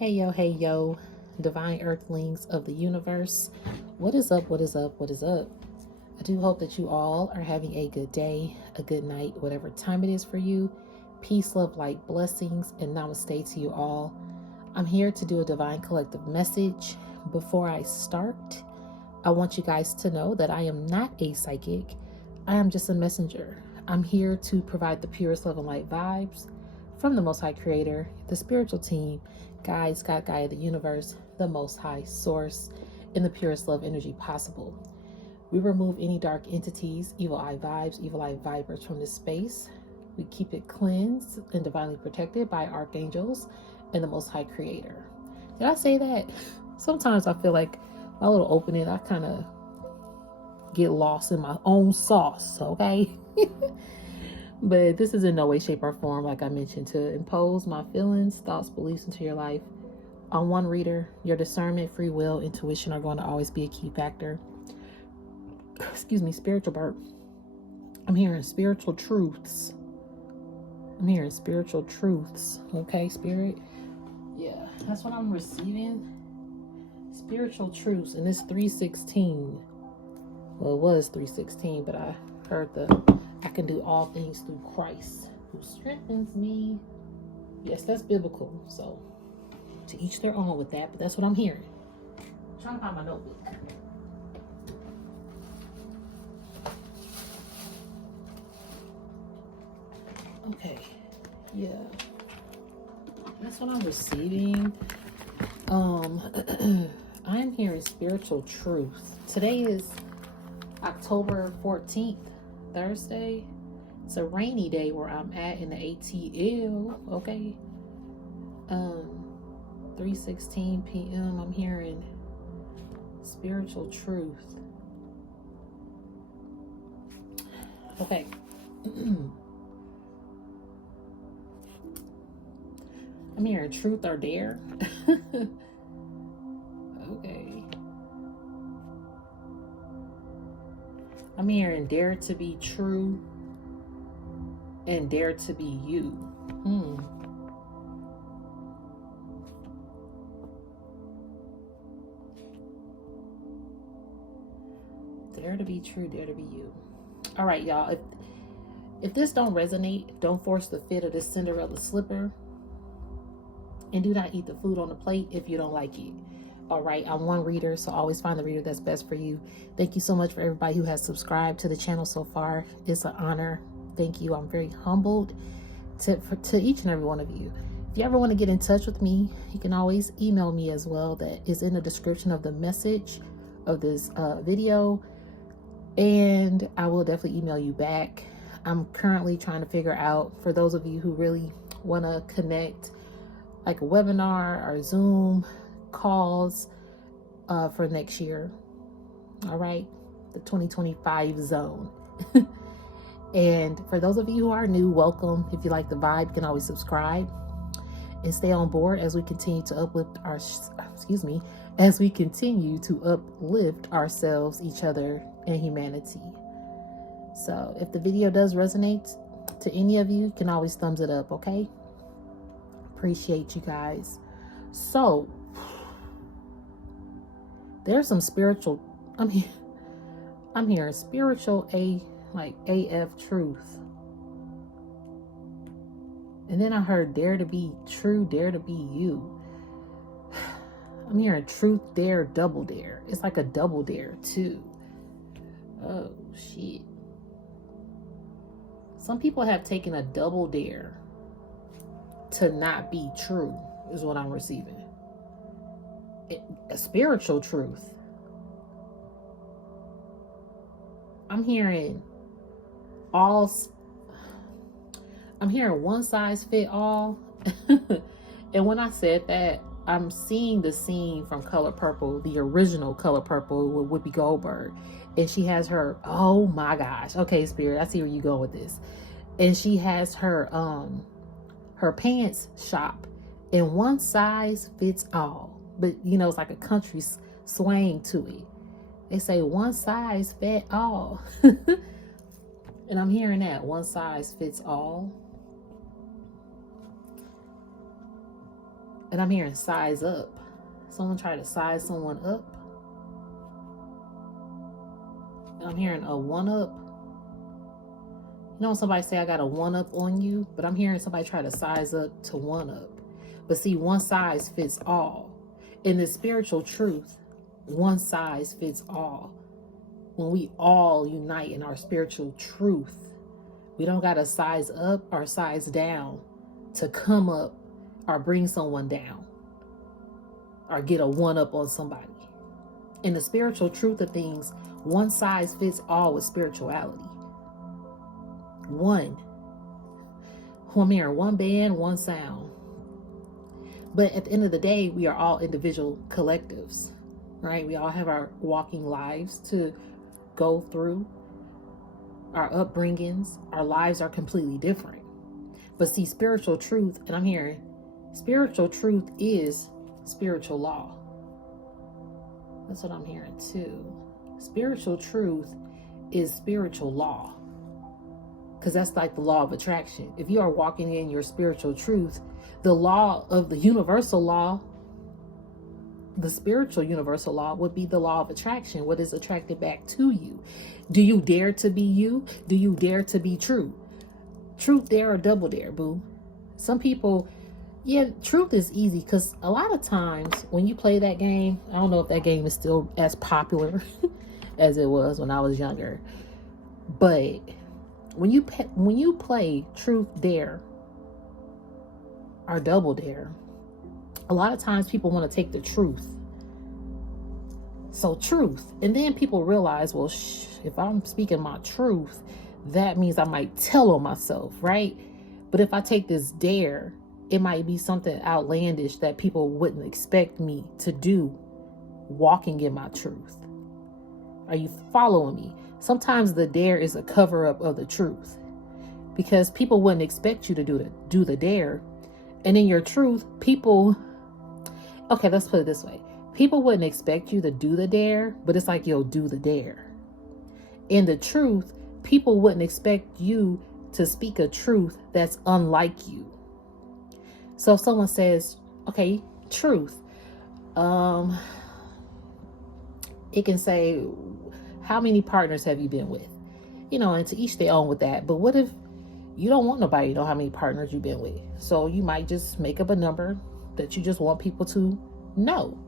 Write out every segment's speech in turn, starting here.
Hey yo, divine earthlings of the universe. What is up? What is up? What is up? I do hope that you all are having a good day, a good night, whatever time it is for you. Peace, love, light, blessings, and namaste to you all. I'm here to do a divine collective message. Before I start, I want you guys to know that I am not a psychic. I am just a messenger. I'm here to provide the purest love and light vibes from the Most High Creator, the spiritual team, guides, God, Gaia, the universe, the Most High Source, in the purest love energy possible. We remove any dark entities, evil eye vibes, evil eye vibers from this space. We keep it cleansed and divinely protected by archangels and the Most High Creator. Did I say that? Sometimes I feel like my little opening, I kind of get lost in my own sauce, okay? But this is in no way, shape, or form, like I mentioned, to impose my feelings, thoughts, beliefs into your life. On one reader, your discernment, free will, intuition are going to always be a key factor. Excuse me, spiritual burp. I'm hearing spiritual truths. Okay, spirit? Yeah, that's what I'm receiving. Spiritual truths. And it's 3:16. Well, it was 3:16, but I heard I can do all things through Christ who strengthens me. Yes, that's biblical. So to each their own with that, but that's what I'm hearing. I'm trying to find my notebook. Okay. Yeah. That's what I'm receiving. I'm hearing spiritual truth. Today is October 14th, Thursday. It's a rainy day where I'm at in the ATL. Okay. 3:16 p.m. I'm hearing spiritual truth. Okay. I'm hearing truth or dare. Okay. I'm hearing dare to be true and dare to be you. Dare to be true, dare to be you. All right, y'all. If this don't resonate, don't force the fit of this Cinderella slipper. And do not eat the food on the plate if you don't like it. All right, I'm one reader, so always find the reader that's best for you. Thank you so much for everybody who has subscribed to the channel so far. It's an honor. Thank you. I'm very humbled to each and every one of you. If you ever want to get in touch with me, you can always email me as well. That is in the description of the message of this video. And I will definitely email you back. I'm currently trying to figure out, for those of you who really want to connect, like a webinar or Zoom calls for next year. All right, the 2025 zone. And for those of you who are new, welcome. If you like the vibe, you can always subscribe and stay on board as we continue to uplift ourselves, each other, and humanity. So if the video does resonate to any of you, you can always thumbs it up, okay? Appreciate you guys. So there's some spiritual, I'm hearing spiritual AF truth. And then I heard dare to be true, dare to be you. I'm hearing truth, dare, double dare. It's like a double dare too. Oh shit. Some people have taken a double dare to not be true, is what I'm receiving. A spiritual truth. I'm hearing one size fit all. And when I said that, I'm seeing the scene from Color Purple, the original Color Purple with Whoopi Goldberg. And she has her, oh my gosh. Okay, Spirit, I see where you go with this. And she has her pants shop, and one size fits all. But you know, it's like a country swang to it. They say one size fit all. And I'm hearing that one size fits all. And I'm hearing size up. Someone try to size someone up. And I'm hearing a one up. You know when somebody say I got a one up on you, but I'm hearing somebody try to size up to one up. But see, one size fits all. In the spiritual truth, one size fits all. When we all unite in our spiritual truth, we don't got to size up or size down to come up or bring someone down or get a one up on somebody. In the spiritual truth of things, one size fits all with spirituality. One. I'm hearing one band, one sound. But at the end of the day, we are all individual collectives, right? We all have our walking lives to go through, our upbringings. Our lives are completely different. But see, spiritual truth, and I'm hearing spiritual truth is spiritual law. That's what I'm hearing too. Spiritual truth is spiritual law. Because that's like the law of attraction. If you are walking in your spiritual truth, the law of the universal law, the spiritual universal law would be the law of attraction. What is attracted back to you? Do you dare to be you? Do you dare to be true? Truth dare or double dare, boo? Some people, yeah, truth is easy because a lot of times when you play that game, I don't know if that game is still as popular as it was when I was younger, but when you play truth dare or double dare, a lot of times people want to take the truth. So truth, and then people realize, well, if I'm speaking my truth, that means I might tell on myself, right? But if I take this dare, it might be something outlandish that people wouldn't expect me to do walking in my truth. Are you following me? Sometimes the dare is a cover up of the truth because people wouldn't expect you to do the dare. And in your truth, people, okay, let's put it this way. People wouldn't expect you to do the dare, but it's like you'll do the dare. In the truth, people wouldn't expect you to speak a truth that's unlike you. So if someone says, okay, truth, it can say, how many partners have you been with? You know, and to each their own with that. But what if you don't want nobody to know how many partners you've been with? So you might just make up a number that you just want people to know.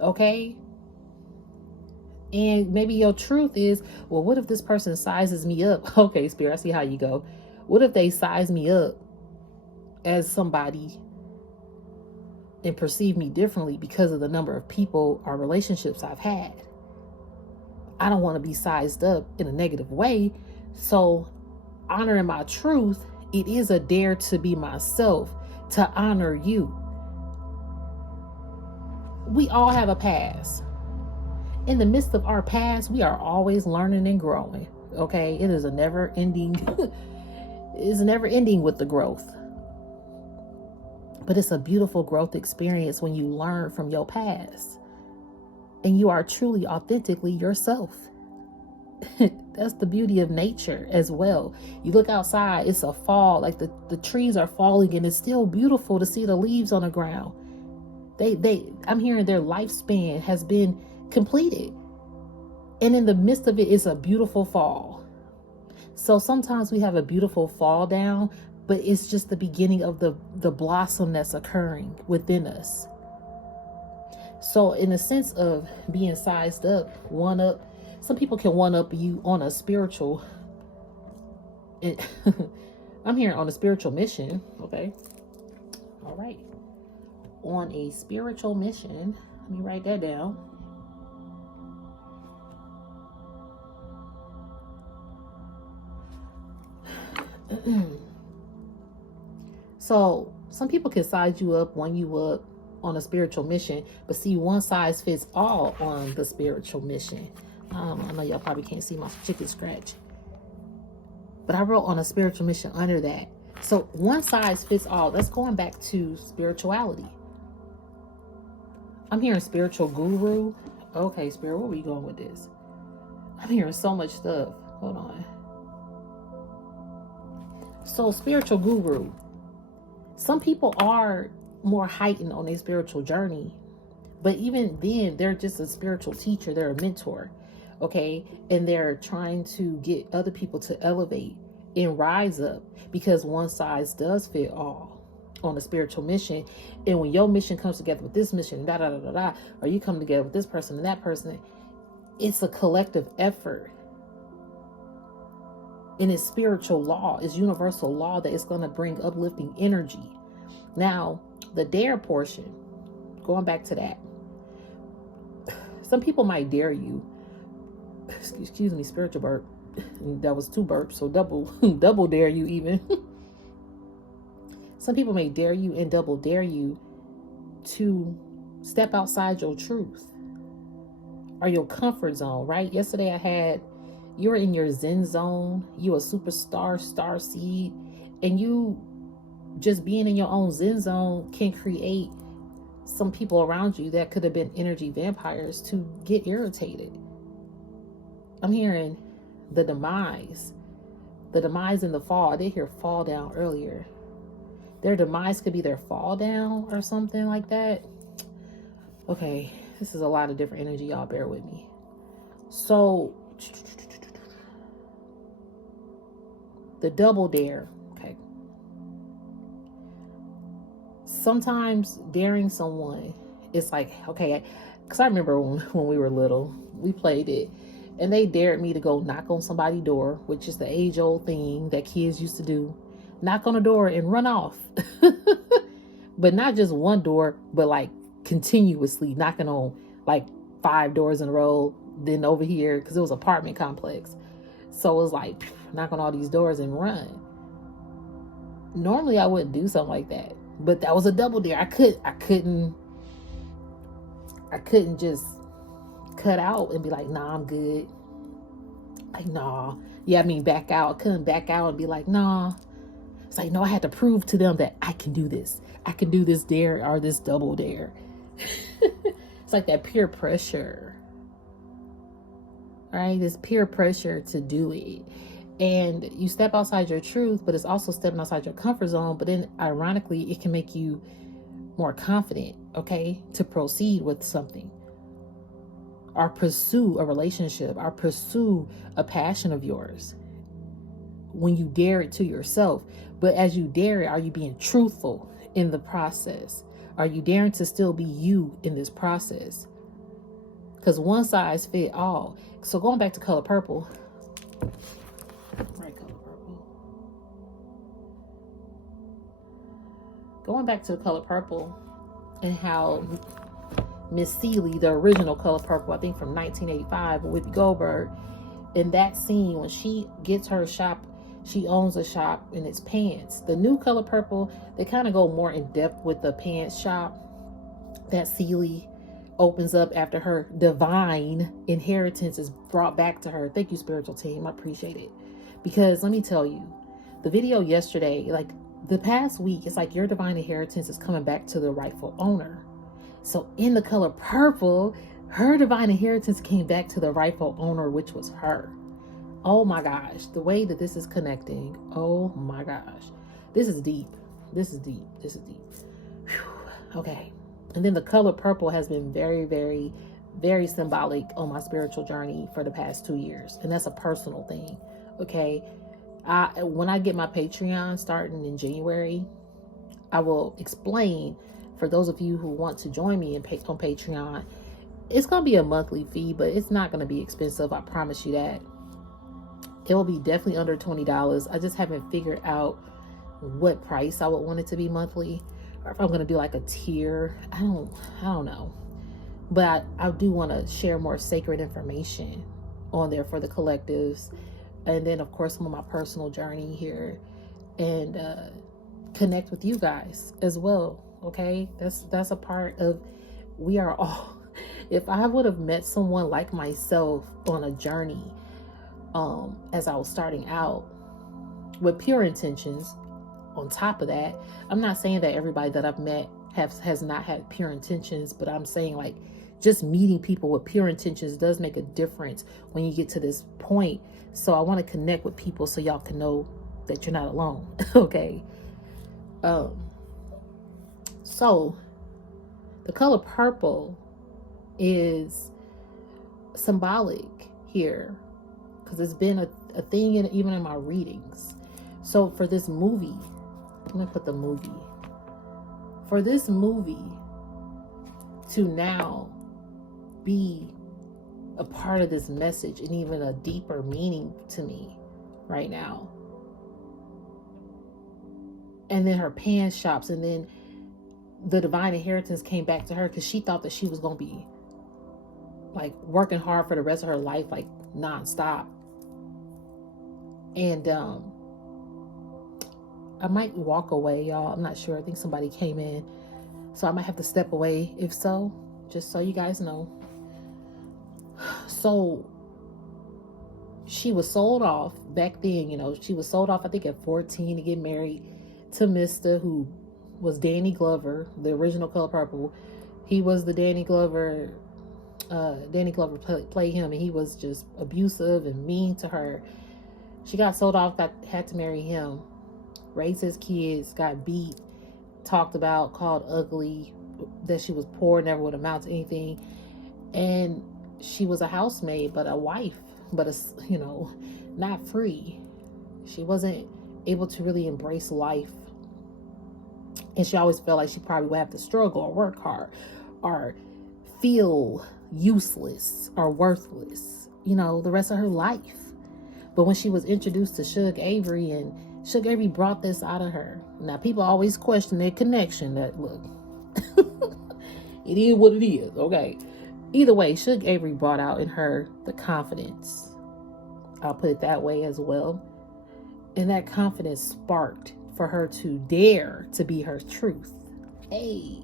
Okay? And maybe your truth is, well, what if this person sizes me up? Okay, Spirit, I see how you go. What if they size me up as somebody and perceive me differently because of the number of people or relationships I've had? I don't want to be sized up in a negative way. So honoring my truth, it is a dare to be myself, to honor you. We all have a past. In the midst of our past, we are always learning and growing. Okay, it is a never ending. It's never ending with the growth. But it's a beautiful growth experience when you learn from your past and you are truly authentically yourself. That's the beauty of nature as well. You look outside, it's a fall, like the trees are falling and it's still beautiful to see the leaves on the ground. I'm hearing their lifespan has been completed. And in the midst of it is a beautiful fall. So sometimes we have a beautiful fall down, but it's just the beginning of the blossom that's occurring within us. So in the sense of being sized up, one up, some people can one up you on a spiritual, I'm hearing on a spiritual mission. Okay. All right. On a spiritual mission. Let me write that down. So some people can size you up, one you up on a spiritual mission, but see, one size fits all on the spiritual mission. I know y'all probably can't see my chicken scratch, but I wrote on a spiritual mission under that. So one size fits all. That's going back to spirituality. I'm hearing spiritual guru. Okay, Spirit, where are we going with this? I'm hearing so much stuff. Hold on. So spiritual guru. Some people are more heightened on their spiritual journey. But even then, they're just a spiritual teacher. They're a mentor. Okay. And they're trying to get other people to elevate and rise up, because one size does fit all on a spiritual mission. And when your mission comes together with this mission, or you come together with this person and that person, it's a collective effort. And it's spiritual law, it's universal law that it's going to bring uplifting energy. Now, the dare portion, going back to that, some people might dare you. Excuse me, spiritual burp. That was 2 burps, so double dare you even. Some people may dare you and double dare you to step outside your truth or your comfort zone, right? Yesterday you were in your Zen zone, you a superstar, star seed, and you just being in your own Zen zone can create some people around you that could have been energy vampires to get irritated. I'm hearing the demise and the fall. I did hear fall down earlier. Their demise could be their fall down or something like that. Okay, this is a lot of different energy, y'all bear with me. So the double dare. Okay, sometimes daring someone, it's like, okay, because I remember when we were little, we played it, and they dared me to go knock on somebody's door, which is the age-old thing that kids used to do. Knock on the door and run off. But not just one door, but like continuously knocking on like 5 doors in a row. Then over here, because it was an apartment complex. So it was like, knock on all these doors and run. Normally I wouldn't do something like that, but that was a double dare. I couldn't just cut out and be like, nah, I'm good. Like, nah. Yeah, I mean, back out. I couldn't back out and be like, nah. It's like, no, I had to prove to them that I can do this. I can do this dare or this double dare. It's like that peer pressure. Right? This peer pressure to do it. And you step outside your truth, but it's also stepping outside your comfort zone. But then ironically, it can make you more confident, okay, to proceed with something. Or pursue a relationship, or pursue a passion of yours. When you dare it to yourself. But as you dare it, are you being truthful in the process? Are you daring to still be you in this process? Because one size fit all. So going back to color purple. Right, color purple. Going back to the color purple and how Miss Seeley, the original color purple, I think from 1985 with Whoopi Goldberg, in that scene when she gets her shop, she owns a shop and it's pants. The new color purple, they kind of go more in depth with the pants shop that Seeley opens up after her divine inheritance is brought back to her. Thank you, spiritual team. I appreciate it. Because let me tell you, the video yesterday, like the past week, it's like your divine inheritance is coming back to the rightful owner. So in the color purple, her divine inheritance came back to the rightful owner, which was her. Oh my gosh, the way that this is connecting. Oh my gosh. This is deep. This is deep. This is deep. Whew. Okay. And then the color purple has been very, very, very symbolic on my spiritual journey for the past 2 years. And that's a personal thing. Okay. When I get my Patreon starting in January, I will explain for those of you who want to join me on Patreon. It's going to be a monthly fee, but it's not going to be expensive. I promise you that. It will be definitely under $20. I just haven't figured out what price I would want it to be monthly, or if I'm going to do like a tier. I don't know. But I do want to share more sacred information on there for the collectives. And then, of course, some of my personal journey here, and connect with you guys as well. Okay, that's a part of, we are all, if I would have met someone like myself on a journey, as I was starting out with pure intentions, on top of that, I'm not saying that everybody that I've met has not had pure intentions, but I'm saying like just meeting people with pure intentions does make a difference when you get to this point. So I want to connect with people so y'all can know that you're not alone. Okay. So the color purple is symbolic here because it's been a thing even in my readings. So for this movie, I'm going to put the movie. For this movie to now be a part of this message and even a deeper meaning to me right now. And then her pan shops, and then the divine inheritance came back to her because she thought that she was going to be like working hard for the rest of her life, like nonstop. And I might walk away, y'all. I'm not sure. I think somebody came in, so I might have to step away. If so, just so you guys know. So she was sold off back then, you know, she was sold off, I think at 14 to get married to Mr. who was Danny Glover, the original Color Purple. He was the Danny Glover played him, and he was just abusive and mean to her. She got sold off, had to marry him, raised his kids, got beat, talked about, called ugly, that she was poor, never would amount to anything. And she was a housemaid, but a wife, but not free. She wasn't able to really embrace life. And she always felt like she probably would have to struggle or work hard or feel useless or worthless, the rest of her life. But when she was introduced to Shug Avery, and Shug Avery brought this out of her. Now, people always question their connection. That, look, it is what it is, okay? Either way, Shug Avery brought out in her the confidence. I'll put it that way as well. And that confidence sparked for her to dare to be her truth. Hey.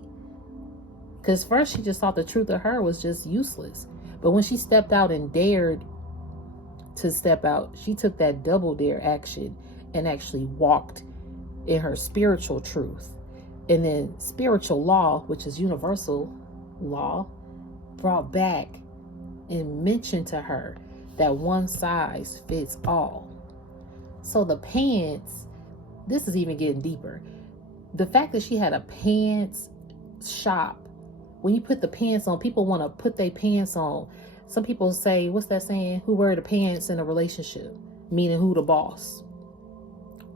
Because first she just thought the truth of her was just useless. But when she stepped out and dared to step out, she took that double dare action and actually walked in her spiritual truth. And then spiritual law, which is universal law, brought back and mentioned to her that one size fits all. So the pants, this is even getting deeper. The fact that she had a pants shop, when you put the pants on, people want to put their pants on. Some people say, what's that saying? Who wear the pants in a relationship? Meaning who the boss?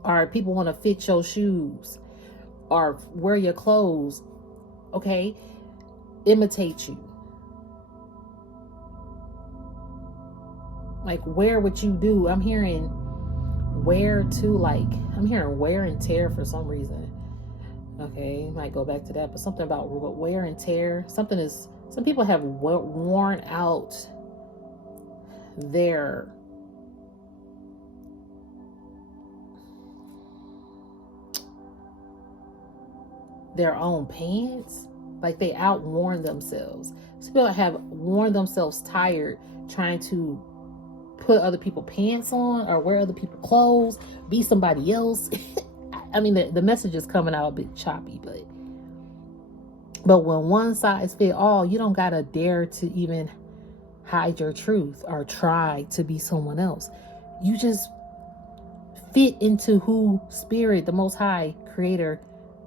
Or people want to fit your shoes or wear your clothes. Okay? Imitate you. Like wear what you do. I'm hearing wear too, like I'm hearing wear and tear for some reason. Okay, might go back to that, but something about wear and tear. Some people have worn out their own pants. Like they outworn themselves. Some people have worn themselves tired trying to put other people's pants on or wear other people's clothes, be somebody else. I mean, the message is coming out a bit choppy, but when one size fit all, you don't gotta dare to even hide your truth or try to be someone else. You just fit into who Spirit, the Most High Creator,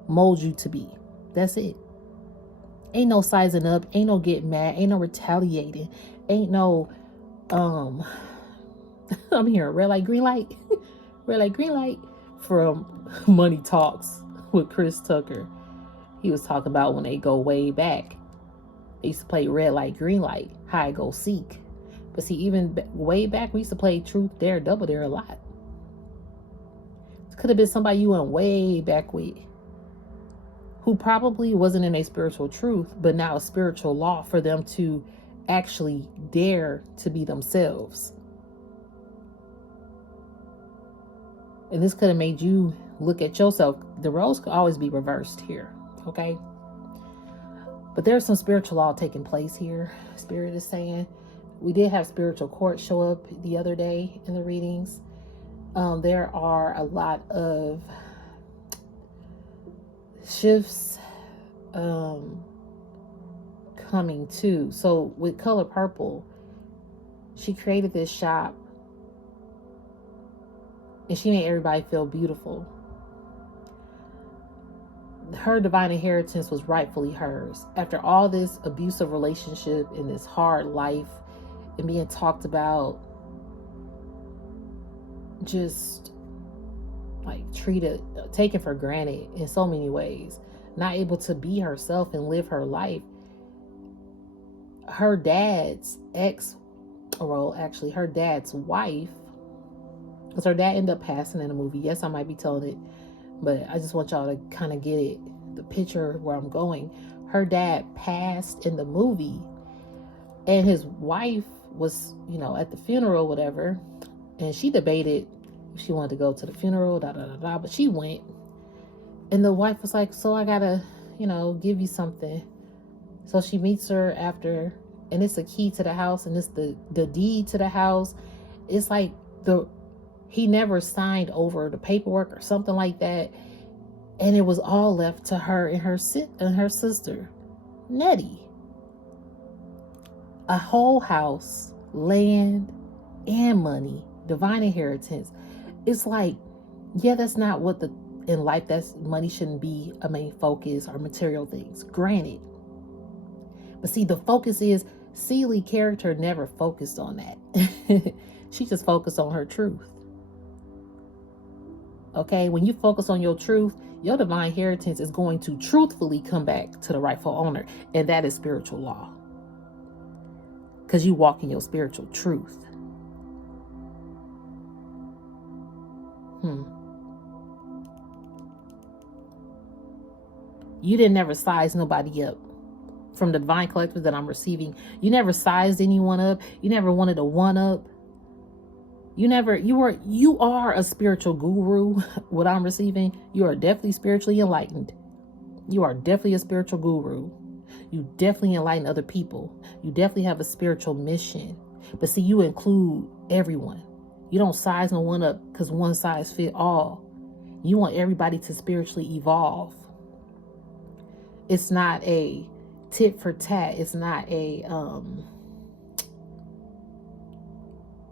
molds you to be. That's it. Ain't no sizing up, ain't no getting mad, ain't no retaliating, ain't no I'm hearing red light, green light. Red light, green light from Money Talks with Chris Tucker. He was talking about when they go way back. They used to play red light, green light, hide, go seek. But see, even way back, we used to play truth, dare, double dare a lot. It could have been somebody you went way back with who probably wasn't in a spiritual truth, but now a spiritual law for them to actually dare to be themselves. And this could have made you look at yourself. The roles could always be reversed here, okay? But there's some spiritual law taking place here. Spirit is saying. We did have spiritual court show up the other day in the readings. There are a lot of shifts coming too. So with Color Purple, she created this shop. And she made everybody feel beautiful. her divine inheritance was rightfully hers. After all this abusive relationship and this hard life and being talked about, just like treated, taken for granted in so many ways, not able to be herself and live her life. Her dad's actually her dad's wife, because her dad ended up passing in the movie. Yes, I might be telling it, but I just want y'all to kind of get it, the picture where I'm going. Her dad passed in the movie, and his wife was, at the funeral, whatever, and she debated if she wanted to go to the funeral, but she went. And the wife was like, so I gotta, give you something. So she meets her after, and it's a key to the house, and it's the deed to the house. It's like he never signed over the paperwork or something like that. And it was all left to her and her sister, Nettie. A whole house, land, and money, divine inheritance. It's like, yeah, that's not what in life, that's money shouldn't be a main focus or material things. Granted. But see, the focus is Celie character never focused on that. She just focused on her truth. Okay, when you focus on your truth, your divine inheritance is going to truthfully come back to the rightful owner. And that is spiritual law. Because you walk in your spiritual truth. You didn't never size nobody up. From the divine collective that I'm receiving, you never sized anyone up. You never wanted a one up. You are a spiritual guru. What I'm receiving, you are definitely spiritually enlightened. You are definitely a spiritual guru. You definitely enlighten other people. You definitely have a spiritual mission. But see, you include everyone. You don't size no one up because one size fit all. You want everybody to spiritually evolve. It's not a tit for tat. It's not a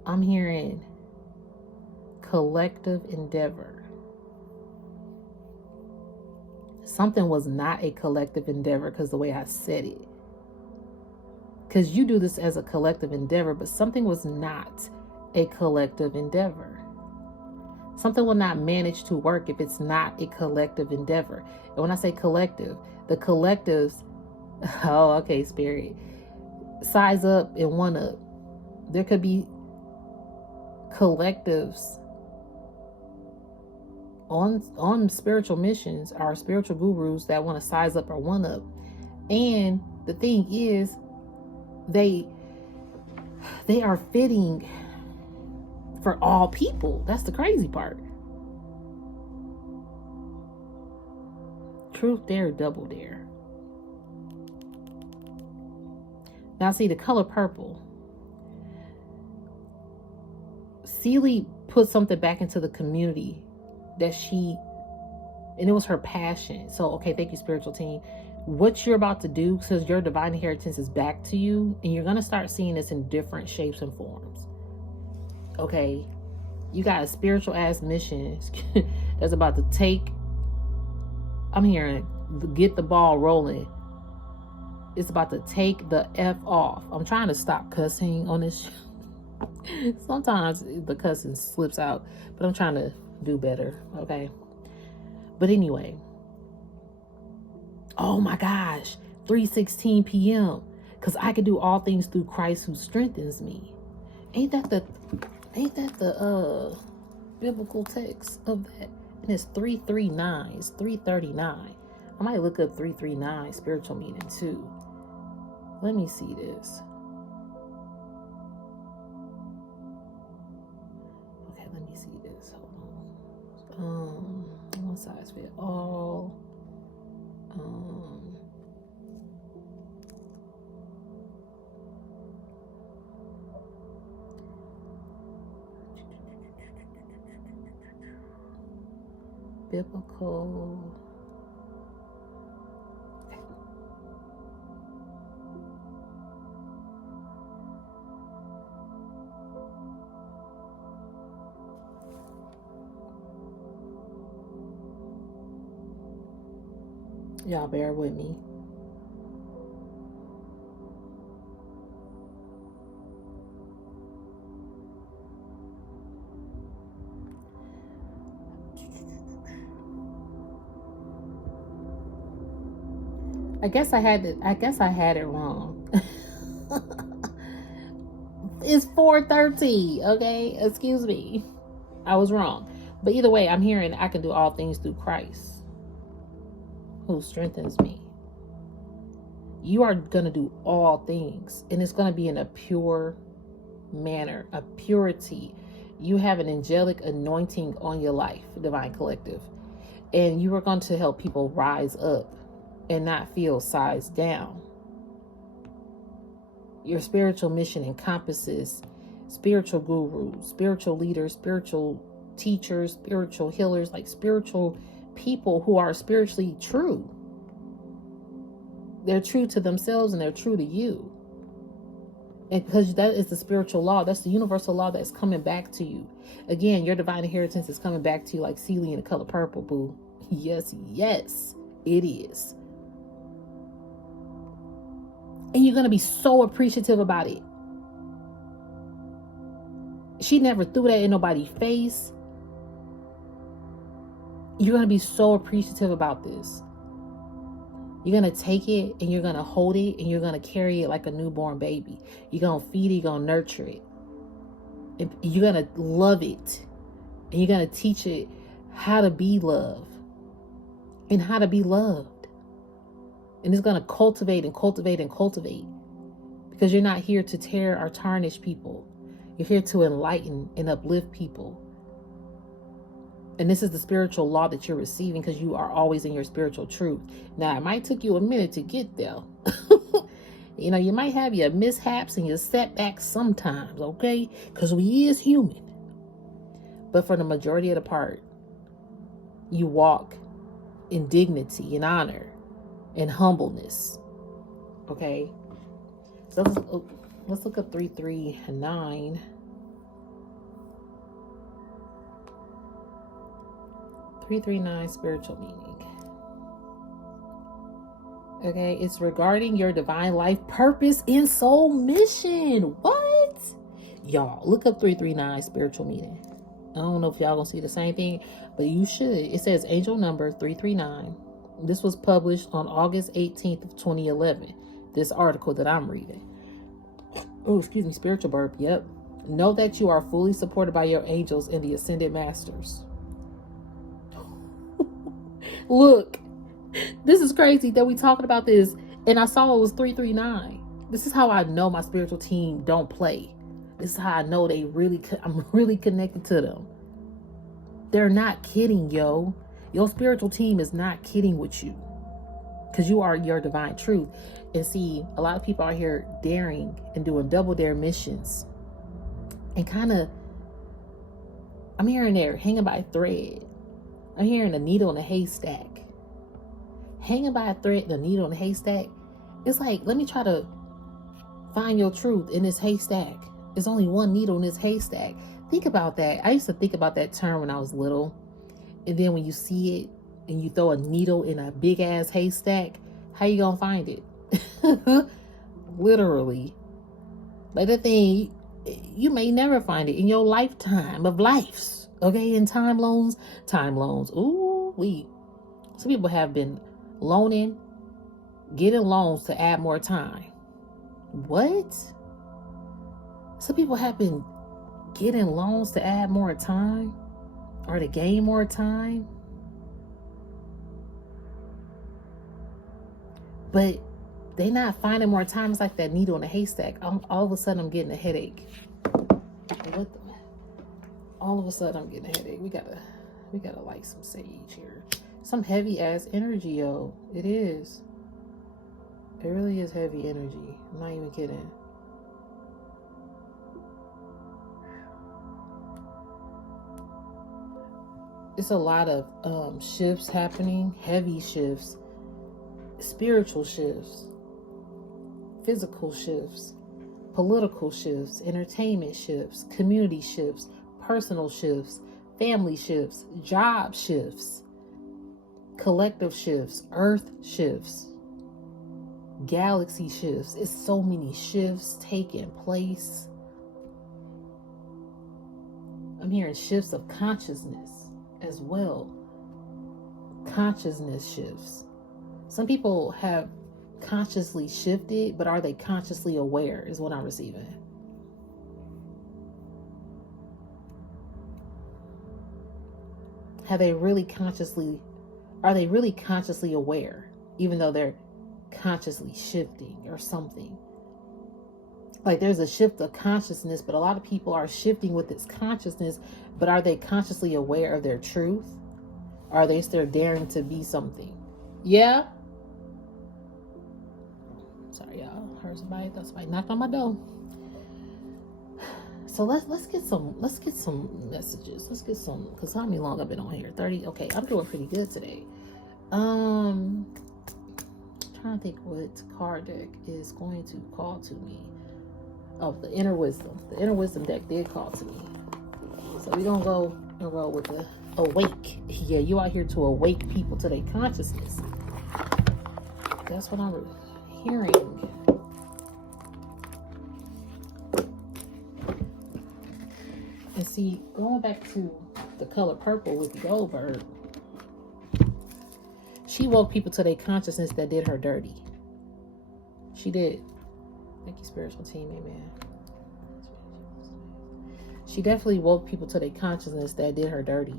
I'm hearing collective endeavor. Something was not a collective endeavor because the way I said it. Because you do this as a collective endeavor, but something was not a collective endeavor. Something will not manage to work if it's not a collective endeavor. And when I say collective, the collectives, oh, okay, spirit, size up and one up. There could be collectives on spiritual missions, our spiritual gurus that want to size up or one up. And the thing is, they are fitting for all people. That's the crazy part. Truth dare, double dare. Now see the color purple. Celie put something back into the community that and it was her passion. So, okay, thank you, spiritual team. What you're about to do, because your divine inheritance is back to you, and you're going to start seeing this in different shapes and forms. Okay, you got a spiritual ass mission that's about to I'm hearing, get the ball rolling. It's about to take the F off. I'm trying to stop cussing on this show. Sometimes the cussing slips out, but I'm trying to do better, okay? But anyway, oh my gosh, 3:16 p.m. because I can do all things through Christ who strengthens me. Ain't that the biblical text of that? And it's 339. It's 339. I might look up 339 spiritual meaning too. Let me see this. Okay, let me see this. Hold on. One size fit all. Biblical. Y'all bear with me. I guess I had it wrong. It's 4:13. Okay, excuse me. I was wrong. But either way, I'm hearing I can do all things through Christ who strengthens me. You are going to do all things, and it's going to be in a pure manner, a purity. You have an angelic anointing on your life, Divine Collective, and you are going to help people rise up and not feel sized down. Your spiritual mission encompasses spiritual gurus, spiritual leaders, spiritual teachers, spiritual healers, like spiritual people who are spiritually true. They're true to themselves and they're true to you. And because that is the spiritual law, that's the universal law that's coming back to you. Again, your divine inheritance is coming back to you like Celie in the color purple, boo. Yes, yes, it is. And you're going to be so appreciative about it. She never threw that in nobody's face. You're going to be so appreciative about this. You're going to take it and you're going to hold it and you're going to carry it like a newborn baby. You're going to feed it, you're going to nurture it. And you're going to love it. And you're going to teach it how to be loved and how to be loved. And it's going to cultivate and cultivate and cultivate. Because you're not here to tear or tarnish people. You're here to enlighten and uplift people. And this is the spiritual law that you're receiving because you are always in your spiritual truth. Now, it might take you a minute to get there. You know, you might have your mishaps and your setbacks sometimes, okay? Because we is human. But for the majority of the part, you walk in dignity and honor and humbleness. Okay? So let's look up 339. 339 spiritual meaning. Okay, it's regarding your divine life purpose and soul mission. What? Y'all, look up 339 spiritual meaning. I don't know if y'all gonna see the same thing, but you should. It says angel number 339. This was published on August 18th of 2011. This article that I'm reading. Oh, excuse me, spiritual burp. Yep. Know that you are fully supported by your angels and the ascended masters. Look, this is crazy that we talking about this, and I saw it was 339. This is how I know my spiritual team don't play. This is how I know I'm really connected to them. They're not kidding, yo. Your spiritual team is not kidding with you, because you are your divine truth. And see, a lot of people are here daring and doing double dare missions, and kind of, I'm hearing they're hanging by a thread. I'm hearing a needle in a haystack. Hanging by a thread and a needle in a haystack. It's like, let me try to find your truth in this haystack. There's only one needle in this haystack. Think about that. I used to think about that term when I was little. And then when you see it and you throw a needle in a big ass haystack, how you gonna find it? Literally. Like that thing, you may never find it in your lifetime of lives. Okay, in time loans. Ooh, some people have been loaning, getting loans to add more time. What? Some people have been getting loans to add more time or to gain more time. But they not finding more time. It's like that needle in a haystack. All of a sudden, I'm getting a headache. All of a sudden, I'm getting a headache. We gotta light some sage here. Some heavy ass energy, yo. It is. It really is heavy energy. I'm not even kidding. It's a lot of shifts happening, heavy shifts, spiritual shifts, physical shifts, political shifts, entertainment shifts, community shifts, personal shifts, family shifts, job shifts. collective shifts, earth shifts, galaxy shifts. It's so many shifts taking place. I'm hearing shifts of consciousness as well. Consciousness shifts. Some people have consciously shifted, but are they consciously aware is what I'm receiving. Are they really consciously aware, even though they're consciously shifting or something? Like there's a shift of consciousness, but a lot of people are shifting with this consciousness, but are they consciously aware of their truth? Are they still daring to be something? Yeah. Sorry, y'all. Heard somebody. Thought somebody knocked on my door. So let's get some messages. Let's get some, because how many long I've been on here? 30. Okay, I'm doing pretty good today. Trying to think what card deck is going to call to me. Oh, the inner wisdom. The inner wisdom deck did call to me. So we're gonna go and roll with the awake. Yeah, you out here to awake people to their consciousness. That's what I'm hearing. And see, going back to the color purple with the Goldberg, she woke people to their consciousness that did her dirty. She did. Thank you, spiritual team. Amen. She definitely woke people to their consciousness that did her dirty.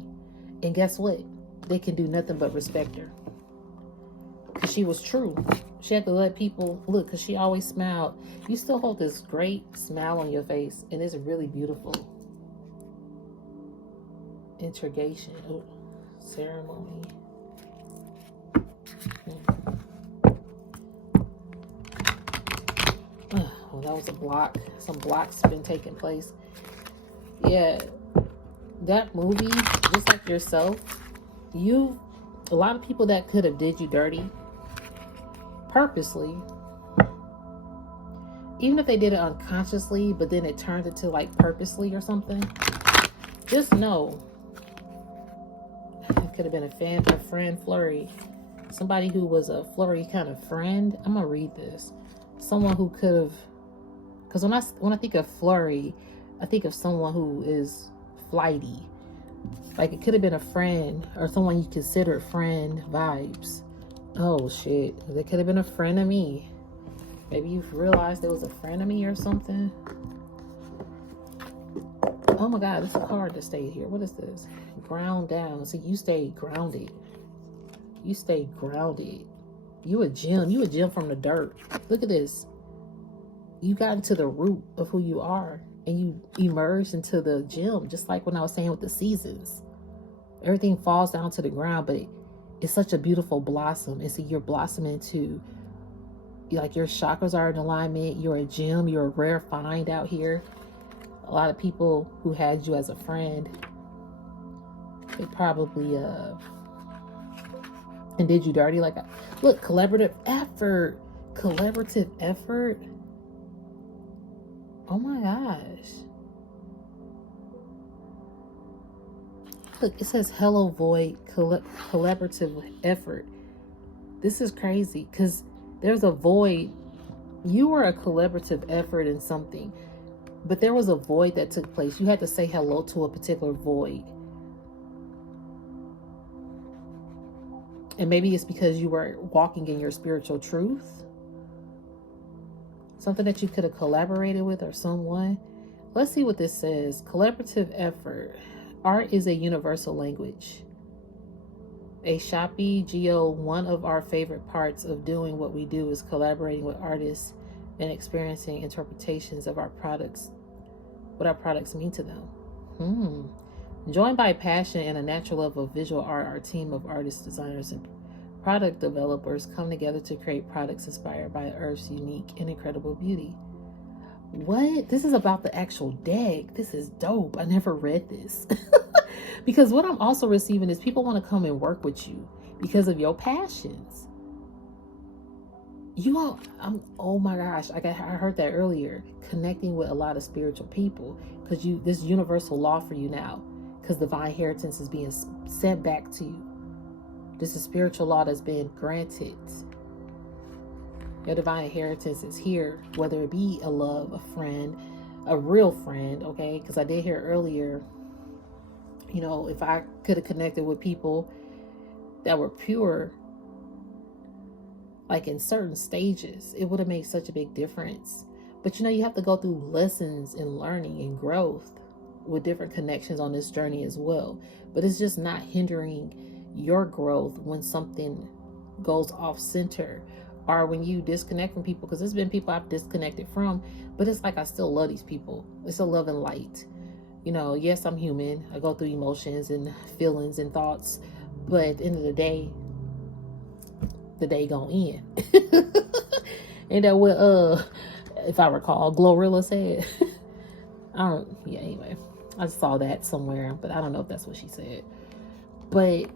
And guess what? They can do nothing but respect her. Because she was true. She had to let people look, because she always smiled. You still hold this great smile on your face, and it's really beautiful. Interrogation. Ooh, ceremony. Well, that was a block. Some blocks been taking place. Yeah, that movie, just like yourself, a lot of people that could have did you dirty purposely, even if they did it unconsciously, but then it turned into like purposely or something, just know it could have been a friend flurry, somebody who was a flurry kind of friend. I'm gonna read this. Someone who could have, because when I think of flurry, I think of someone who is flighty. Like it could have been a friend or someone you considered friend vibes. Oh shit, they could have been a friend of me. Maybe you've realized there was a friend of me or something. Oh my God, this is a card that stayed here. What is this? Ground down. See, you stayed grounded. You stayed grounded. You a gem from the dirt. Look at this. You got into the root of who you are, and you emerged into the gem, just like when I was saying with the seasons. Everything falls down to the ground, but it's such a beautiful blossom. And so you're blossoming too. Like your chakras are in alignment. You're a gem. You're a rare find out here. A lot of people who had you as a friend, they probably and did you dirty. Like, look, collaborative effort. Oh my gosh. Look, it says hello void, collaborative effort. This is crazy because there's a void. You were a collaborative effort in something, but there was a void that took place. You had to say hello to a particular void. And maybe it's because you were walking in your spiritual truth. Something that you could have collaborated with or someone. Let's see what this says. Collaborative effort. Art is a universal language. A Shapi Geo, one of our favorite parts of doing what we do is collaborating with artists and experiencing interpretations of our products, what our products mean to them. Joined by passion and a natural love of visual art, our team of artists, designers, and product developers come together to create products inspired by Earth's unique and incredible beauty. What? This is about the actual deck. This is dope. I never read this. Because what I'm also receiving is people want to come and work with you because of your passions. Oh my gosh, I heard that earlier. Connecting with a lot of spiritual people because this universal law for you now, because divine inheritance is being sent back to you. This is spiritual law that's been granted. Your divine inheritance is here, whether it be a love, a friend, a real friend, okay? Because I did hear earlier, you know, if I could have connected with people that were pure, like in certain stages, it would have made such a big difference. But you know, you have to go through lessons and learning and growth with different connections on this journey as well. But it's just not hindering your growth when something goes off center, or when you disconnect from people. Because there's been people I've disconnected from, but it's like I still love these people. It's a love and light. You know, yes, I'm human. I go through emotions and feelings and thoughts, but at the end of the day gonna end. Ain't that what if I recall Glorilla said? Anyway, I saw that somewhere, but I don't know if that's what she said. But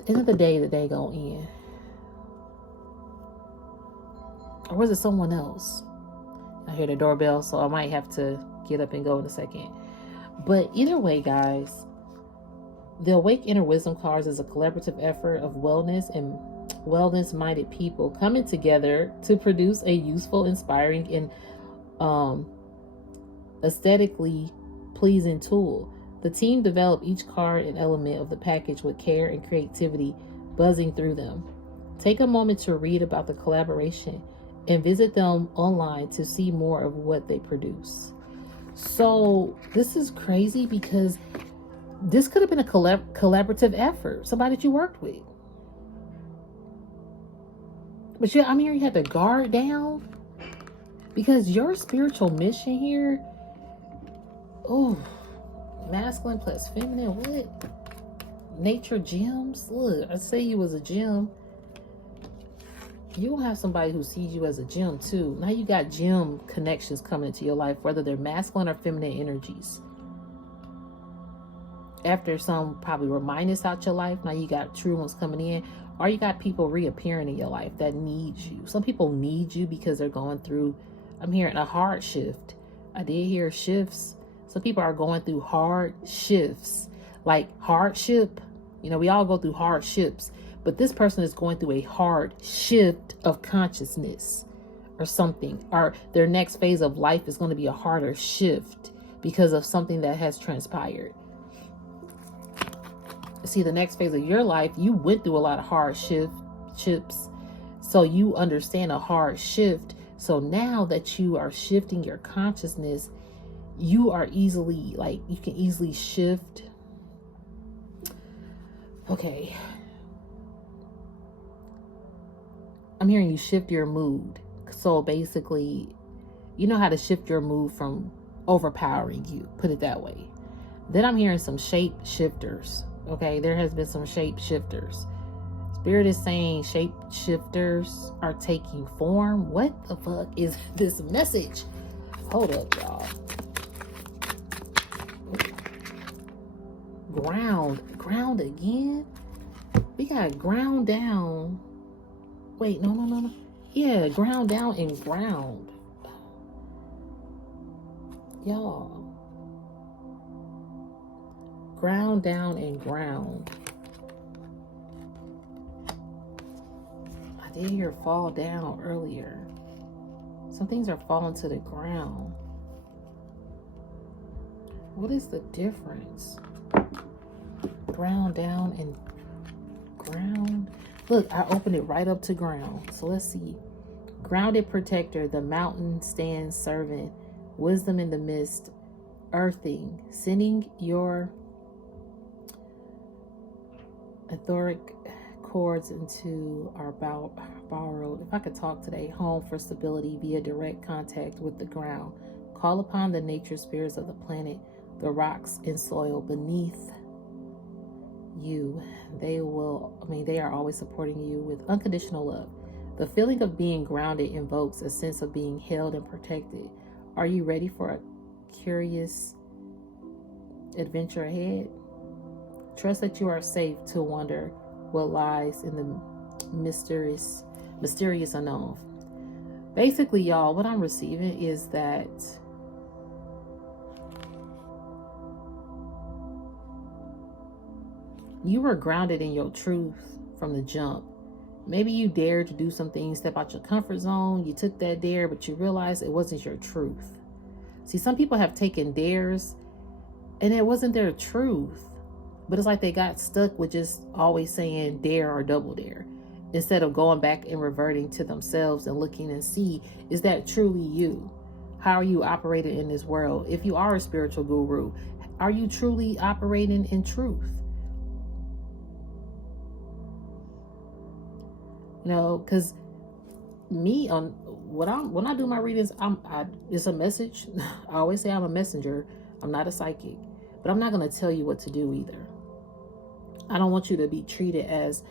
at the end of the day gonna end. Or was it someone else? I hear the doorbell, so I might have to get up and go in a second. But either way, guys, the Awake Inner Wisdom cards is a collaborative effort of wellness-minded people coming together to produce a useful, inspiring, and aesthetically pleasing tool. The team developed each card and element of the package with care and creativity buzzing through them. Take a moment to read about the collaboration and visit them online to see more of what they produce. So this is crazy, because this could have been a collaborative effort, somebody that you worked with. But I'm here, you had to guard down, because your spiritual mission here, masculine plus feminine, what? Nature gems. Look, I say you was a gem. You'll have somebody who sees you as a gem too. Now you got gem connections coming into your life, whether they're masculine or feminine energies. After some probably were minus out your life, now you got true ones coming in, or you got people reappearing in your life that need you. Some people need you because they're going through, I'm hearing a hard shift. I did hear shifts. Some people are going through hard shifts, like hardship. You know, we all go through hardships, but this person is going through a hard shift of consciousness or something, or their next phase of life is going to be a harder shift because of something that has transpired. See, the next phase of your life, you went through a lot of hard shifts, so you understand a hard shift. So now that you are shifting your consciousness, you are easily, like, you can easily shift. Okay. I'm hearing you shift your mood. So basically, you know how to shift your mood from overpowering you, put it that way. Then I'm hearing some shape shifters. Okay, there has been some shape shifters. Spirit is saying shape shifters are taking form. What the fuck is this message? Hold up, y'all. Ground again. We got ground down. Wait, no. Yeah, ground down and ground. Y'all. Ground down and ground. I did hear fall down earlier. Some things are falling to the ground. What is the difference? Ground down and ground. Look, I opened it right up to ground. So let's see. Grounded protector, the mountain stands servant, wisdom in the mist, earthing, sending your etheric cords into our borrowed, if I could talk today, home for stability via direct contact with the ground. Call upon the nature spirits of the planet, the rocks and soil beneath you. They are always supporting you with unconditional love. The feeling of being grounded invokes a sense of being held and protected. Are you ready for a curious adventure ahead? Trust that you are safe to wonder what lies in the mysterious unknown. Basically, y'all, what I'm receiving is that You were grounded in your truth from the jump. Maybe you dared to do some things, step out your comfort zone. You took that dare, but you realized it wasn't your truth. See, some people have taken dares and it wasn't their truth, but it's like they got stuck with just always saying dare or double dare instead of going back and reverting to themselves and looking and see, is that truly you? How are you operating in this world? If you are a spiritual guru, are you truly operating in truth? You know, because me on when I do my readings, it's a message. I always say I'm a messenger. I'm not a psychic, but I'm not going to tell you what to do either. I don't want you to be treated as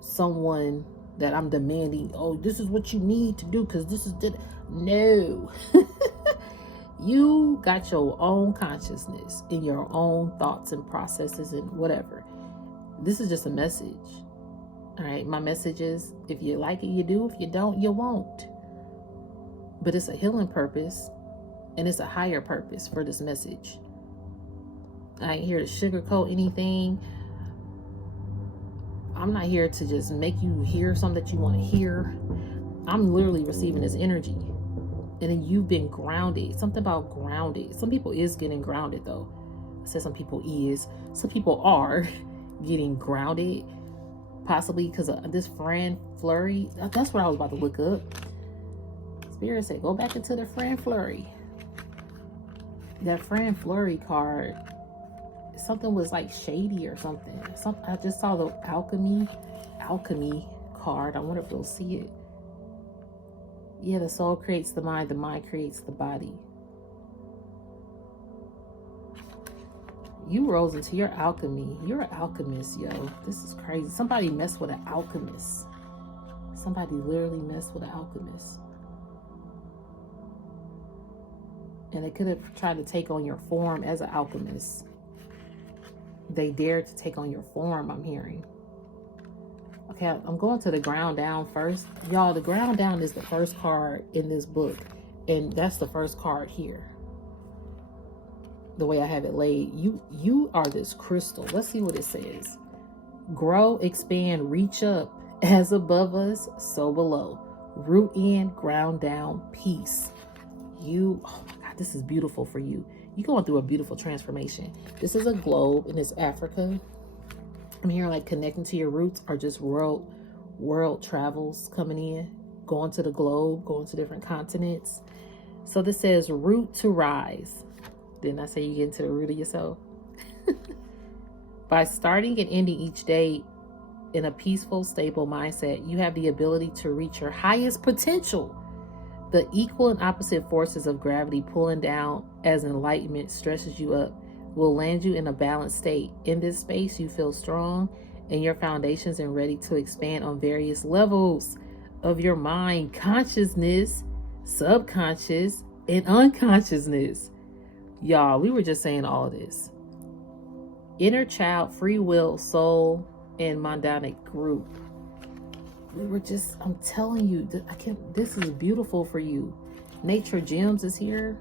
someone that I'm demanding. Oh, this is what you need to do because this is no. You got your own consciousness in your own thoughts and processes and whatever. This is just a message. All right, my message is, if you like it, you do. If you don't, you won't. But it's a healing purpose, and it's a higher purpose for this message. I ain't here to sugarcoat anything. I'm not here to just make you hear something that you want to hear. I'm literally receiving this energy. And then you've been grounded. Something about grounded. Some people is getting grounded, though. I said some people is. Some people are getting grounded. Possibly because of this friend flurry. That's what I was about to look up. Spirit said, go back into the friend flurry. That friend flurry card, something was like shady or something. I just saw the alchemy card. I wonder if you'll see it. Yeah, the soul creates the mind creates the body. You rose into your alchemy. You're an alchemist, yo. This is crazy. Somebody messed with an alchemist. Somebody literally messed with an alchemist. And they could have tried to take on your form as an alchemist. They dared to take on your form, I'm hearing. Okay, I'm going to the ground down first. Y'all, the ground down is the first card in this book. And that's the first card here. The way I have it laid. You are this crystal. Let's see what it says. Grow, expand, reach up. As above us, so below. Root in, ground down, peace. Oh my God, this is beautiful for you. You're going through a beautiful transformation. This is a globe and it's Africa. I'm hearing like connecting to your roots or just world travels coming in, going to the globe, going to different continents. So this says root to rise. Didn't I say you get into the root of yourself? By starting and ending each day in a peaceful, stable mindset, you have the ability to reach your highest potential. The equal and opposite forces of gravity pulling down as enlightenment stretches you up will land you in a balanced state. In this space, you feel strong in your foundations and ready to expand on various levels of your mind, consciousness, subconscious, and unconsciousness. Y'all, we were just saying all of this. Inner child, free will, soul, and mondanic group. I'm telling you, this is beautiful for you. Nature Gems is here.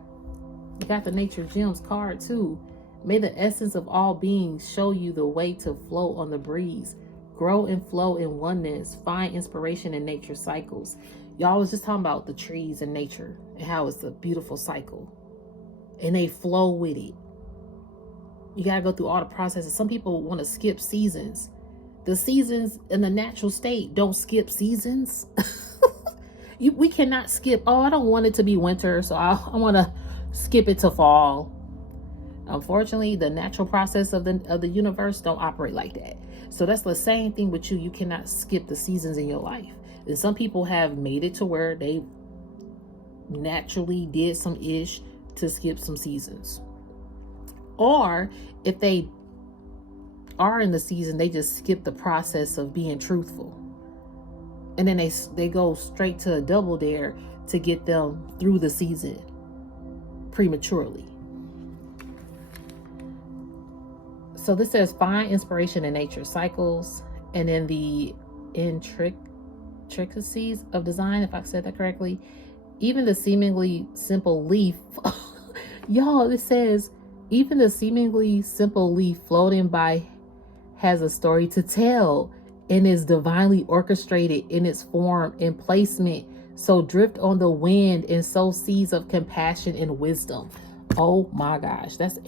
You got the Nature Gems card too. May the essence of all beings show you the way to float on the breeze. Grow and flow in oneness. Find inspiration in nature cycles. Y'all was just talking about the trees and nature and how it's a beautiful cycle. And they flow with it. You got to go through all the processes. Some people want to skip seasons. The seasons in the natural state don't skip seasons. We cannot skip. Oh, I don't want it to be winter, so I want to skip it to fall. Unfortunately, the natural process of the universe don't operate like that. So that's the same thing with you. You cannot skip the seasons in your life. And some people have made it to where they naturally did some ish to skip some seasons. Or if they are in the season, they just skip the process of being truthful. And then they go straight to a double dare to get them through the season prematurely. So this says find inspiration in nature cycles, and then the intricacies of design, if I said that correctly. Even the seemingly simple leaf, y'all, it says even the seemingly simple leaf floating by has a story to tell and is divinely orchestrated in its form and placement. So drift on the wind and sow seeds of compassion and wisdom. Oh my gosh, this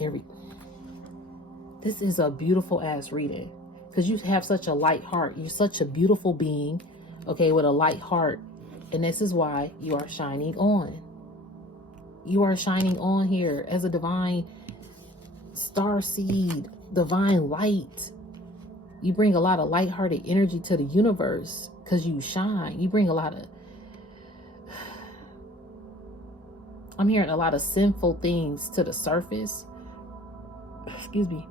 is a beautiful ass reading, because you have such a light heart. You're such a beautiful being, okay, with a light heart. And this is why you are shining on. You are shining on here as a divine star seed, divine light. You bring a lot of lighthearted energy to the universe because you shine. You bring a lot of, I'm hearing a lot of sinful things to the surface. Excuse me.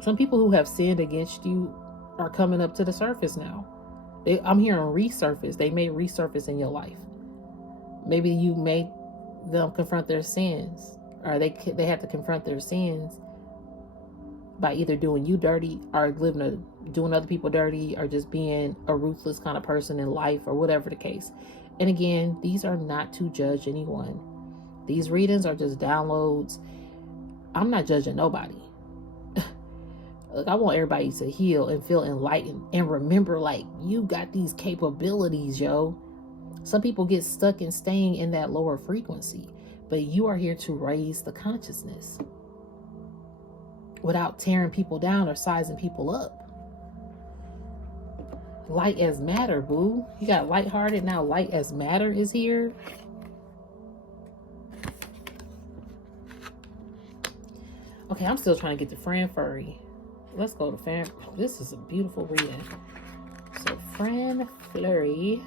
Some people who have sinned against you are coming up to the surface now. I'm hearing resurface. They may resurface in your life. Maybe you made them confront their sins, or they have to confront their sins by either doing you dirty or doing other people dirty, or just being a ruthless kind of person in life, or whatever the case. And again, these are not to judge anyone. These readings are just downloads. I'm not judging nobody. Look, I want everybody to heal and feel enlightened and remember, like, you got these capabilities, yo. Some people get stuck in staying in that lower frequency, but you are here to raise the consciousness without tearing people down or sizing people up. Light as matter, boo. You got lighthearted, now light as matter is here. Okay, I'm still trying to get to Fran Furry. Let's go to Fran. This is a beautiful reading. So Fran Flurry.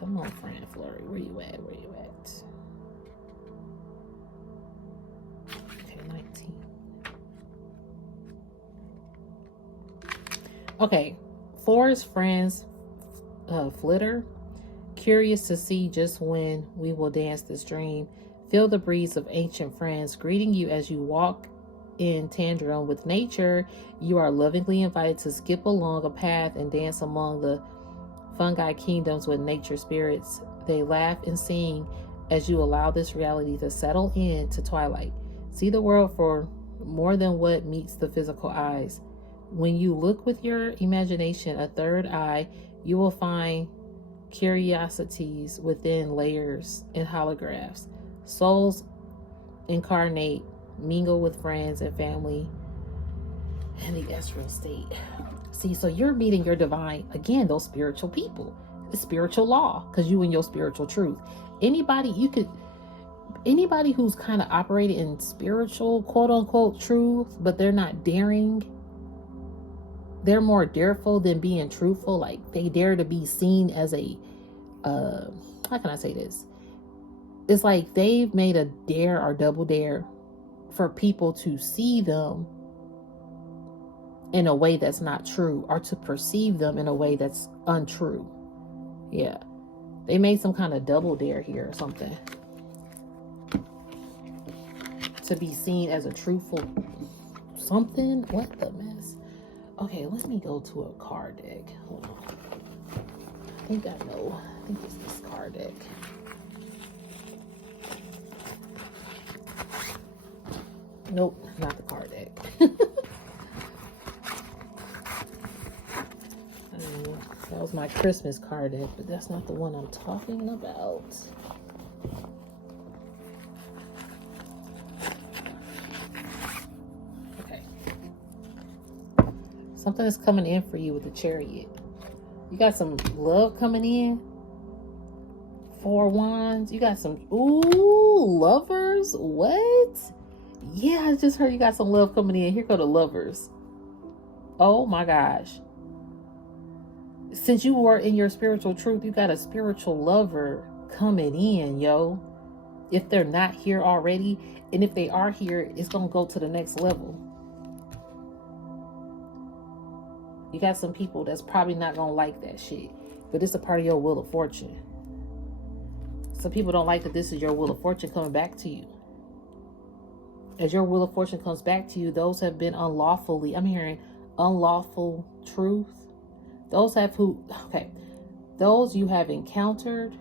Come on, Fran Flurry. Where you at? Where you at? Okay, 19. Okay, Forest Friends Flitter. Curious to see just when we will dance this dream. Feel the breeze of ancient friends greeting you as you walk in tandem with nature. You are lovingly invited to skip along a path and dance among the fungi kingdoms with nature spirits. They laugh and sing as you allow this reality to settle in to twilight. See the world for more than what meets the physical eyes. When you look with your imagination, a third eye, you will find curiosities within layers and holographs. Souls incarnate, mingle with friends and family in the astral state. See, so you're meeting your divine, again, those spiritual people, the spiritual law, because you in your spiritual truth. Anybody who's kind of operating in spiritual, quote unquote, truth, but they're not daring. They're more dareful than being truthful. Like, they dare to be seen as a, how can I say this? It's like they've made a dare or double dare for people to see them in a way that's not true, or to perceive them in a way that's untrue. Yeah. They made some kind of double dare here or something. To be seen as a truthful something. What the mess? Okay, let me go to a card deck. Hold on. I think I know. I think it's this card deck. Nope, not the card deck. That was my Christmas card deck, but that's not the one I'm talking about. Okay. Something is coming in for you with the Chariot. You got some love coming in. 4 Wands. You got some, ooh, Lovers. What? Yeah, I just heard you got some love coming in. Here go the Lovers. Oh my gosh. Since you were in your spiritual truth, you got a spiritual lover coming in, yo. If they're not here already, and if they are here, it's going to go to the next level. You got some people that's probably not going to like that shit, but it's a part of your wheel of fortune. Some people don't like that this is your wheel of fortune coming back to you. As your wheel of fortune comes back to you, those have been unlawfully, I'm hearing unlawful truth. Those you have encountered,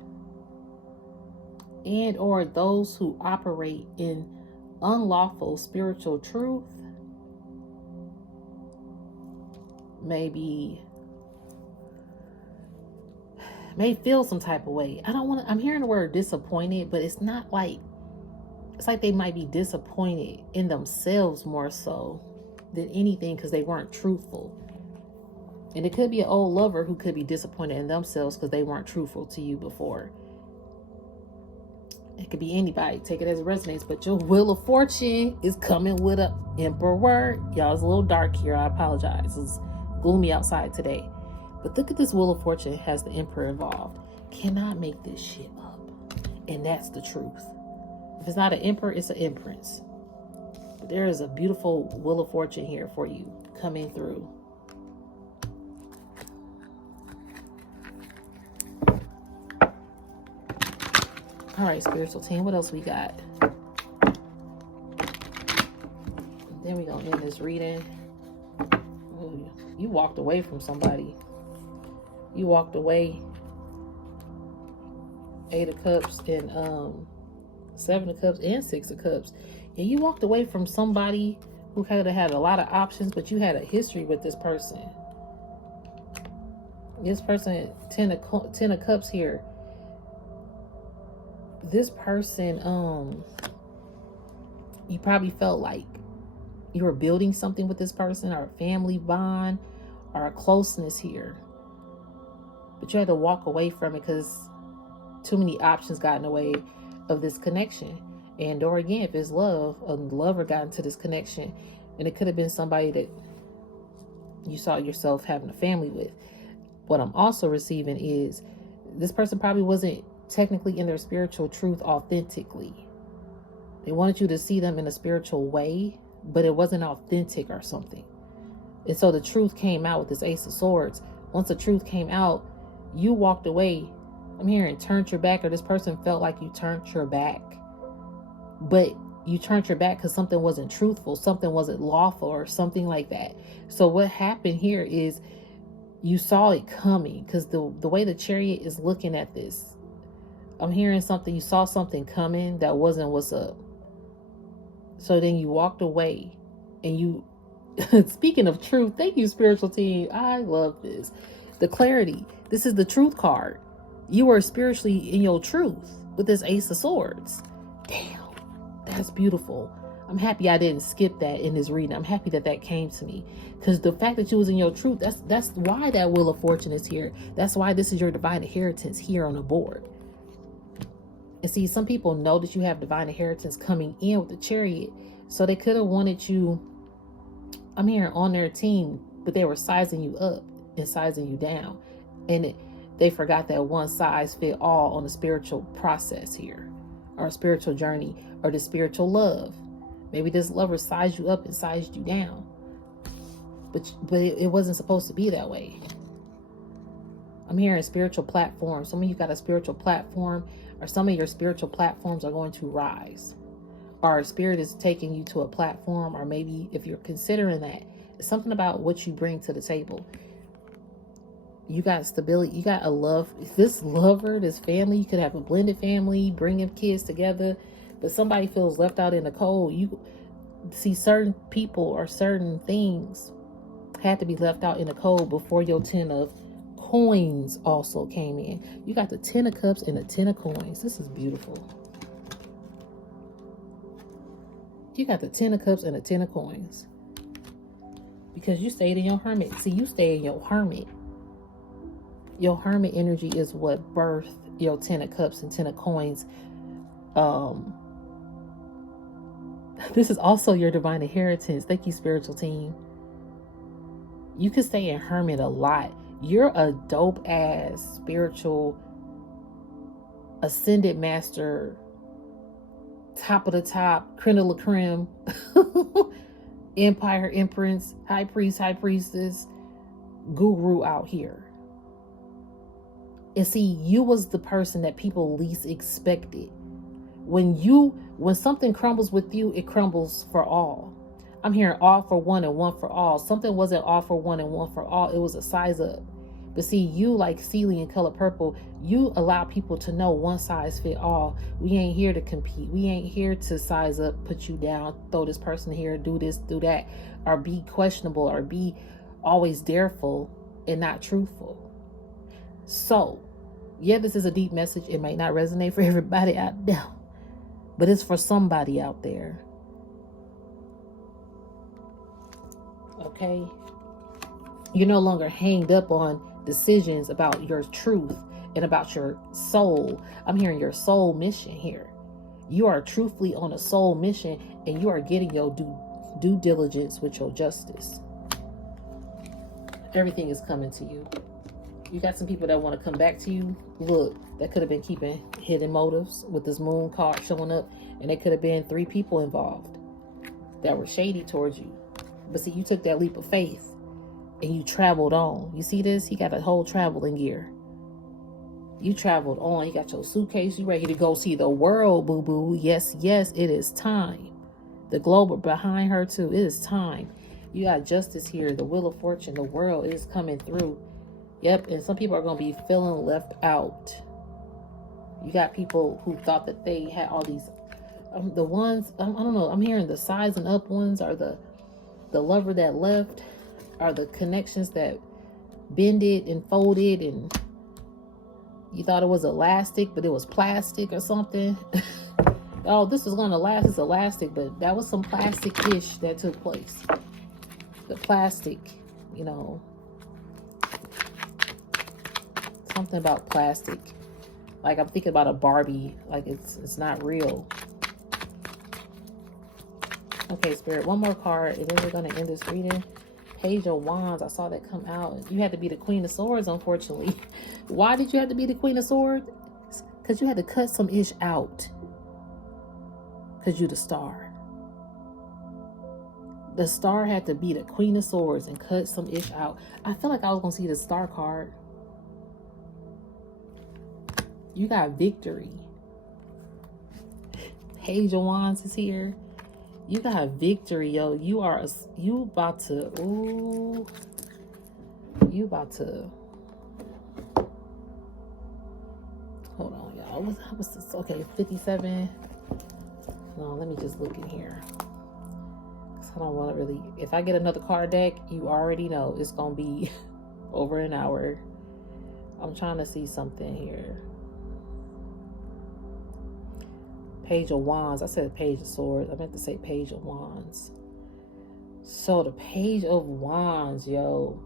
and or those who operate in unlawful spiritual truth may feel some type of way. I'm hearing the word disappointed, but it's not like, it's like they might be disappointed in themselves more so than anything because they weren't truthful. And it could be an old lover who could be disappointed in themselves because they weren't truthful to you before. It could be anybody. Take it as it resonates. But your wheel of fortune is coming with an emperor. Y'all, it's a little dark here. I apologize. It's gloomy outside today. But look at this wheel of fortune. It has the emperor involved. Cannot make this shit up. And that's the truth. If it's not an emperor, it's an empress. But there is a beautiful wheel of fortune here for you coming through. All right, spiritual team, what else we got? Then we're going to end this reading. Ooh, you walked away from somebody. You walked away. 8 of Cups and 7 of Cups and 6 of Cups. And you walked away from somebody who had a lot of options, but you had a history with this person. This person, 10 of Cups here. This person, you probably felt like you were building something with this person, or a family bond, or a closeness here. But you had to walk away from it because too many options got in the way of this connection. And or again, if it's love, a lover got into this connection, and it could have been somebody that you saw yourself having a family with. What I'm also receiving is this person probably wasn't technically in their spiritual truth authentically. They wanted you to see them in a spiritual way, but it wasn't authentic or something. And so the truth came out with this Ace of Swords. Once the truth came out, you walked away. I'm hearing turned your back, or this person felt like you turned your back. But you turned your back because something wasn't truthful, something wasn't lawful, or something like that. So what happened here is you saw it coming, because the way the Chariot is looking at this, I'm hearing something, you saw something coming that wasn't what's up. So then you walked away, and you, speaking of truth, thank you, spiritual team. I love this. The clarity. This is the truth card. You were spiritually in your truth with this Ace of Swords. Damn, that's beautiful. I'm happy I didn't skip that in this reading. I'm happy that came to me, because the fact that you was in your truth, that's why that Wheel of Fortune is here. That's why this is your divine inheritance here on the board. And see, some people know that you have divine inheritance coming in with the Chariot. So they could have wanted you, I'm hearing, on their team, but they were sizing you up and sizing you down. And they forgot that one size fit all on the spiritual process here, or a spiritual journey, or the spiritual love. Maybe this lover sized you up and sized you down. But it wasn't supposed to be that way. I'm hearing spiritual platform. Some of you got a spiritual platform, or some of your spiritual platforms are going to rise. Or spirit is taking you to a platform, or maybe if you're considering that, it's something about what you bring to the table. You got stability. You got a love. This lover, this family, you could have a blended family, bringing kids together, but somebody feels left out in the cold. You see, certain people or certain things had to be left out in the cold before your 10 of coins also came in. You got the 10 of Cups and the 10 of coins. This is beautiful. You got the 10 of Cups and the 10 of coins, because you stayed in your hermit. See, you stay in your hermit. Your hermit energy is what birthed your 10 of Cups and 10 of coins. This is also your divine inheritance. Thank you, spiritual team. You can stay in hermit a lot. You're a dope ass spiritual ascended master, top of the top, creme de la creme, empire, empress, high priest, high priestess, guru out here. And see, you was the person that people least expected. When something crumbles with you, it crumbles for all. I'm hearing all for one and one for all. Something wasn't all for one and one for all. It was a size up. But see, you like Celie in Color Purple, you allow people to know one size fit all. We ain't here to compete. We ain't here to size up, put you down, throw this person here, do this, do that, or be questionable, or be always dareful and not truthful. So, yeah, this is a deep message. It might not resonate for everybody out there, but it's for somebody out there. Okay? You're no longer hanged up on decisions about your truth and about your soul. I'm hearing your soul mission here. You are truthfully on a soul mission, and you are getting your due diligence with your justice. Everything is coming to you. You got some people that want to come back to you. Look, that could have been keeping hidden motives with this moon card showing up, and it could have been 3 people involved that were shady towards you. But see, you took that leap of faith and you traveled on. You see this? He got a whole traveling gear. You traveled on. You got your suitcase. You ready to go see the world, boo-boo. Yes, yes, it is time. The globe behind her too. It is time. You got justice here. The wheel of fortune. The world is coming through. Yep, and some people are going to be feeling left out. You got people who thought that they had all these, the ones, I don't know, I'm hearing the sizing up ones are the lover that left, are the connections that bended and folded, and you thought it was elastic, but it was plastic or something. Oh, this was going to last, it's elastic, but that was some plastic-ish that took place. The plastic, you know, something about plastic. Like I'm thinking about a Barbie, like it's not real. Okay, Spirit, one more card, and then we're going to end this reading. Page of Wands, I saw that come out. You had to be the Queen of Swords, unfortunately. Why did you have to be the Queen of Swords? Because you had to cut some ish out. Because you're the star. The star had to be the Queen of Swords and cut some ish out. I feel like I was going to see the star card. You got victory. Page of Wands is here. You got victory, yo. You about to hold on, y'all. What's this? Okay, 57. No, let me just look in here. I don't want to really, if I get another card deck, you already know it's gonna be over an hour. I'm trying to see something here. Page of Wands. I said Page of Swords. I meant to say Page of Wands. So the Page of Wands, yo.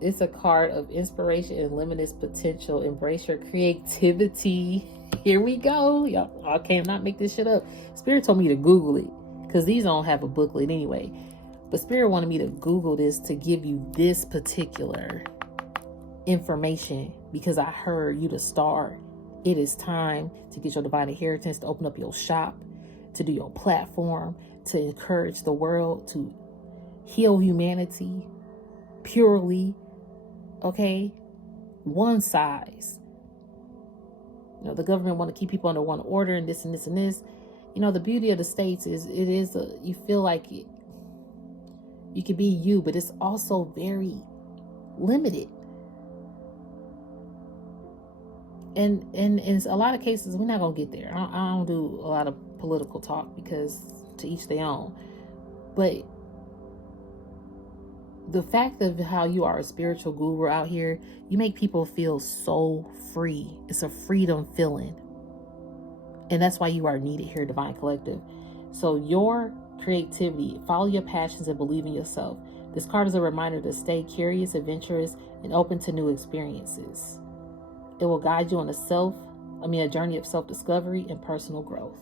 It's a card of inspiration and limitless potential. Embrace your creativity. Here we go. Y'all, I cannot make this shit up. Spirit told me to Google it, because these don't have a booklet anyway. But Spirit wanted me to Google this to give you this particular information, because I heard you the star. It is time to get your divine inheritance, to open up your shop, to do your platform, to encourage the world, to heal humanity purely. Okay? One size. You know, the government want to keep people under one order and this and this and this. You know, the beauty of the states is you feel like you can be you, but it's also very limited. And in a lot of cases, we're not going to get there. I don't do a lot of political talk, because to each their own. But the fact of how you are a spiritual guru out here, you make people feel so free. It's a freedom feeling. And that's why you are needed here, Divine Collective. So your creativity, follow your passions, and believe in yourself. This card is a reminder to stay curious, adventurous, and open to new experiences. It will guide you on a journey of self-discovery and personal growth.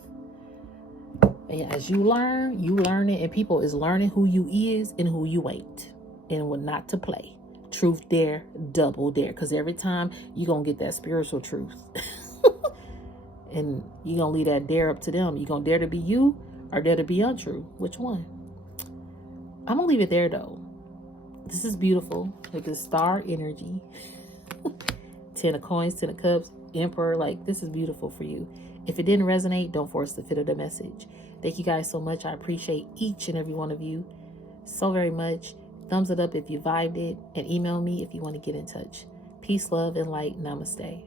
And as you learn it, and people is learning who you is and who you ain't. And what not to play. Truth dare, double dare. Because every time you're going to get that spiritual truth. And you're going to leave that dare up to them. You're going to dare to be you or dare to be untrue. Which one? I'm going to leave it there, though. This is beautiful. Like the star energy. 10 of coins, 10 of cups, emperor. Like, this is beautiful for you. If it didn't resonate, don't force the fit of the message. Thank you guys so much. I appreciate each and every one of you so very much. Thumbs it up if you vibed it, and email me if you want to get in touch. Peace, love, and light. Namaste.